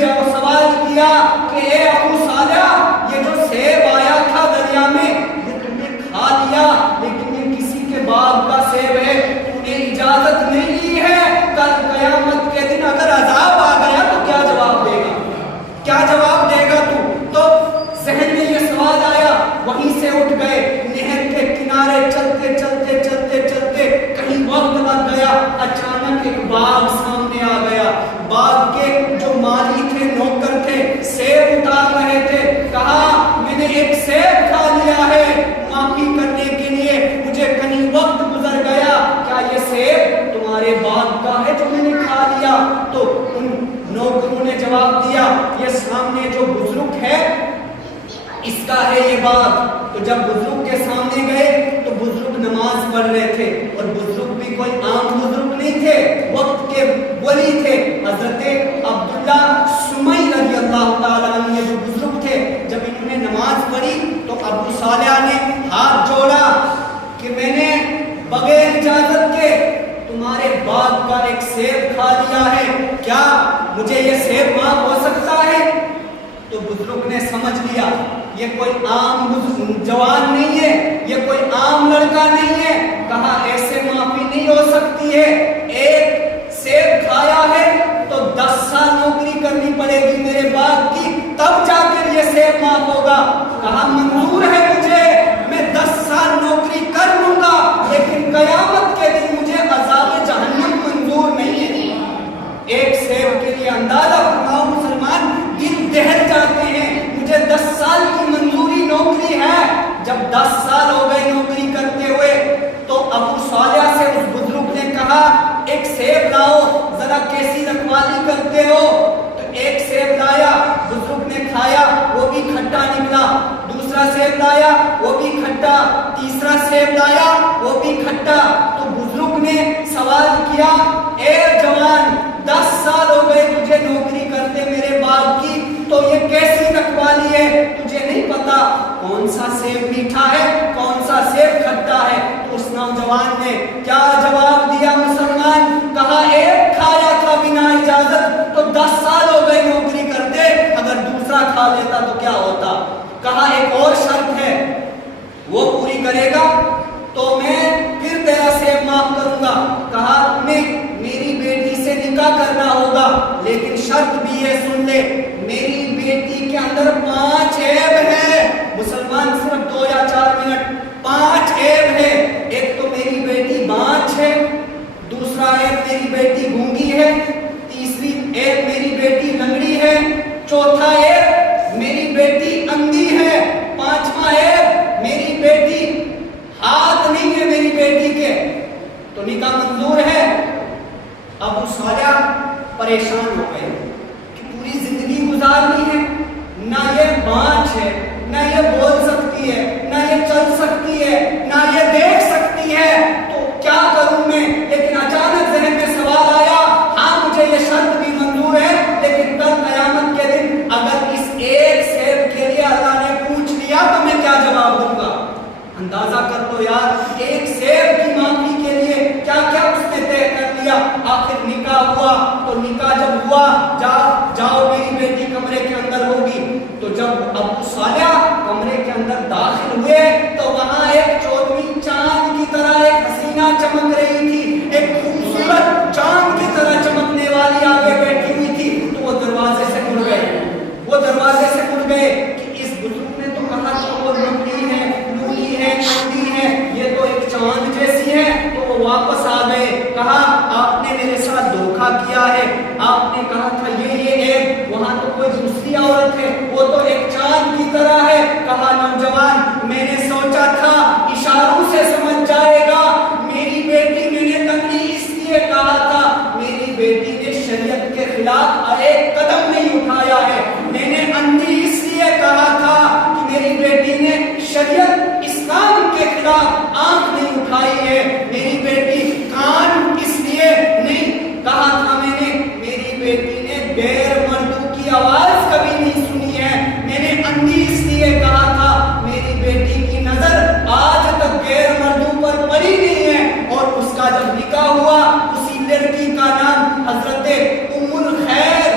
جب سوال کیا کہ اے ابو صالح یہ جو سیب آیا تھا دریا میں یہ تم نے کھا لیا لیکن یہ کسی کے باغ کا سیب ہے تو نے اجازت نہیں لی ہے کل قیامت کے دن اگر عذاب آ گیا تو کیا جواب دے گا کیا جواب دے گا تو ذہن میں یہ سوال آیا وہیں سے اٹھ گئے نہر کے کنارے چلتے چلتے چلتے چلتے کہیں وقت لگ گیا اچانک ایک باغ سامنے آ گیا باغ کے جو مالی تھے نوکر تھے سیب اتار رہے تھے کہا میں نے ایک سیب کھا لیا ہے معافی کرنے کے لیے مجھے کہیں وقت گزر گیا کیا یہ سیب تمہارے باغ کا ہے جو میں نے کھا لیا تو ان نوکروں نے جواب دیا یہ سامنے جو بزرگ ہے اس کا ہے یہ باغ تو جب بزرگ کے سامنے گئے تو بزرگ نماز پڑھ رہے تھے اور بزرگ بھی کوئی عام بزرگ نہیں تھے وقت کے ولی تھے حضرت عبداللہ سمی رضی اللہ تعالیٰ عنہ جو بزرگ تھے جب انہوں نے نماز پڑھی تو ابو صالح نے ہاتھ جوڑا کہ میں نے بغیر اجازت کے تمہارے باغ کا ایک سیب کھا لیا ہے کیا مجھے یہ سیب معاف ہو سکتا ہے تو بزرگ نے سمجھ لیا یہ کوئی عام جوان نہیں ہے یہ کوئی عام لڑکا نہیں ہے کہا ایسے معافی نہیں ہو سکتی ہے ایک سیب کھایا ہے تو 10 سال نوکری کرنی پڑے گی میرے باغ کی تب جا کر یہ سیب معاف ہوگا کہا منظور ہے مجھے میں 10 سال نوکری کر لوں گا لیکن قیامت کے دن مجھے عذاب جہنم منظور نہیں ہے ایک سیب کے لیے اندازہ فرماؤ مسلمان دل دہل جاتے ہیں مجھے 10 سال کی منظوری نوکری ہے جب 10 سال ہو گئے نوکری کرتے ہوئے تو ابو صالح سے اس بزرگ نے کہا ایک سیب لاؤ ذرا کیسی رکھوالی کرتے ہو تو ایک سیب لایا بزرگ نے کھایا وہ بھی کھٹا نکلا دوسرا سیب لایا وہ بھی کھٹا تیسرا سیب لایا وہ بھی کھٹا تو بزرگ نے سوال کیا اے جوان 10 سال ہو گئے تجھے نوکری کرتے میرے باغ کی تو یہ کیسی رکھوالی ہے تجھے نہیں پتا کون سا سیب میٹھا ہے کون سا سیب کھٹا ہے تو اس نوجوان نے کیا جواب دیا مسلمان کہا ایک کھایا تھا بنا اجازت تو 10 سال ہو گئے نوکری کرتے اگر دوسرا کھا لیتا تو کیا ہوتا کہا ایک اور شرط ہے وہ پوری کرے گا تو میں پھر تیرا سیب معاف کروں گا کہا تمہیں میری بیٹی سے نکاح کرنا ہوگا لیکن شرط بھی ہے سن لے میری بیٹی کے اندر 5 عیب ہے مسلمان صرف 2 یا 4 منٹ 5 عیب ہے ایک تو میری بیٹی بانجھ ہے دوسرا عیب میری بیٹی گونگی ہے تیسری عیب میری بیٹی لنگڑی ہے چوتھا عیب میری بیٹی اندھی ہے پانچواں عیب میری بیٹی ہاتھ نہیں ہے میری بیٹی کے تو نکاح منظور ہے ابو صالح پریشان ہو گئے کہ پوری زندگی گزارنی ہے نہ یہ بانجھ ہے نہ یہ بول سکتی ہے نہ یہ چل سکتی ہے نہ یہ دیکھ سکتی ہے تو کیا کروں میں لیکن اچانک ذہن میں سوال آیا ہاں مجھے یہ شرط بھی منظور ہے لیکن کل قیامت کے دن اگر اس ایک سیب کے لیے اللہ نے پوچھ لیا تو میں کیا جواب دوں گا اندازہ کر لو یار ایک سیب کی معافی کے لیے کیا کیا اس نے طے کر لیا آخر نکاح ہوا تو نکاح جب ہوا جاؤ میری بیٹی کمرے کے اندر ہوگی تو جب ابو صالح کمرے کے اندر داخل ہوئے تو وہاں ایک چودھویں چاند کی طرح ایک حسینہ چمک رہی تھی ایک خوبصورت چاند کی طرح چمکنے والی آگے بیٹھی ہوئی تھی تو وہ دروازے سے مڑ گئے کہ اس بزرگ نے تو کہا کہ وہ لمبی ہے لولی ہے چاندی ہے یہ تو ایک چاند جیسی ہے تو وہ واپس آ گئے کہا آپ نے میرے ساتھ دھوکہ کیا ہے آپ نے کہا تھا یہ ایک وہاں تو کوئی دوسری عورت ہے وہ تو ایک چاند کی طرح ہے کہا نوجوان میں نے سوچا تھا اشاروں سے سمجھ جائے گا میری بیٹی میں نے تنگی اس لیے کہا تھا میری بیٹی نے شریعت کے خلاف ایک قدم نہیں اٹھایا ہے میں نے اندھی اس لیے کہا تھا کہ میری بیٹی نے شریعت اسلام کے خلاف آنکھ نہیں اٹھائی ہے میری بیٹی کان اس لیے نہیں کہا تھا میں نے میری بیٹی نے غیر مردوں کی آواز کبھی نہیں سنی ہے میں نے اندھی اس لیے کہا تھا میری بیٹی کی نظر آج تک غیر مردوں پر پڑی نہیں ہے اور اس کا جب نکاح ہوا اسی لڑکی کا نام حضرت ام الخیر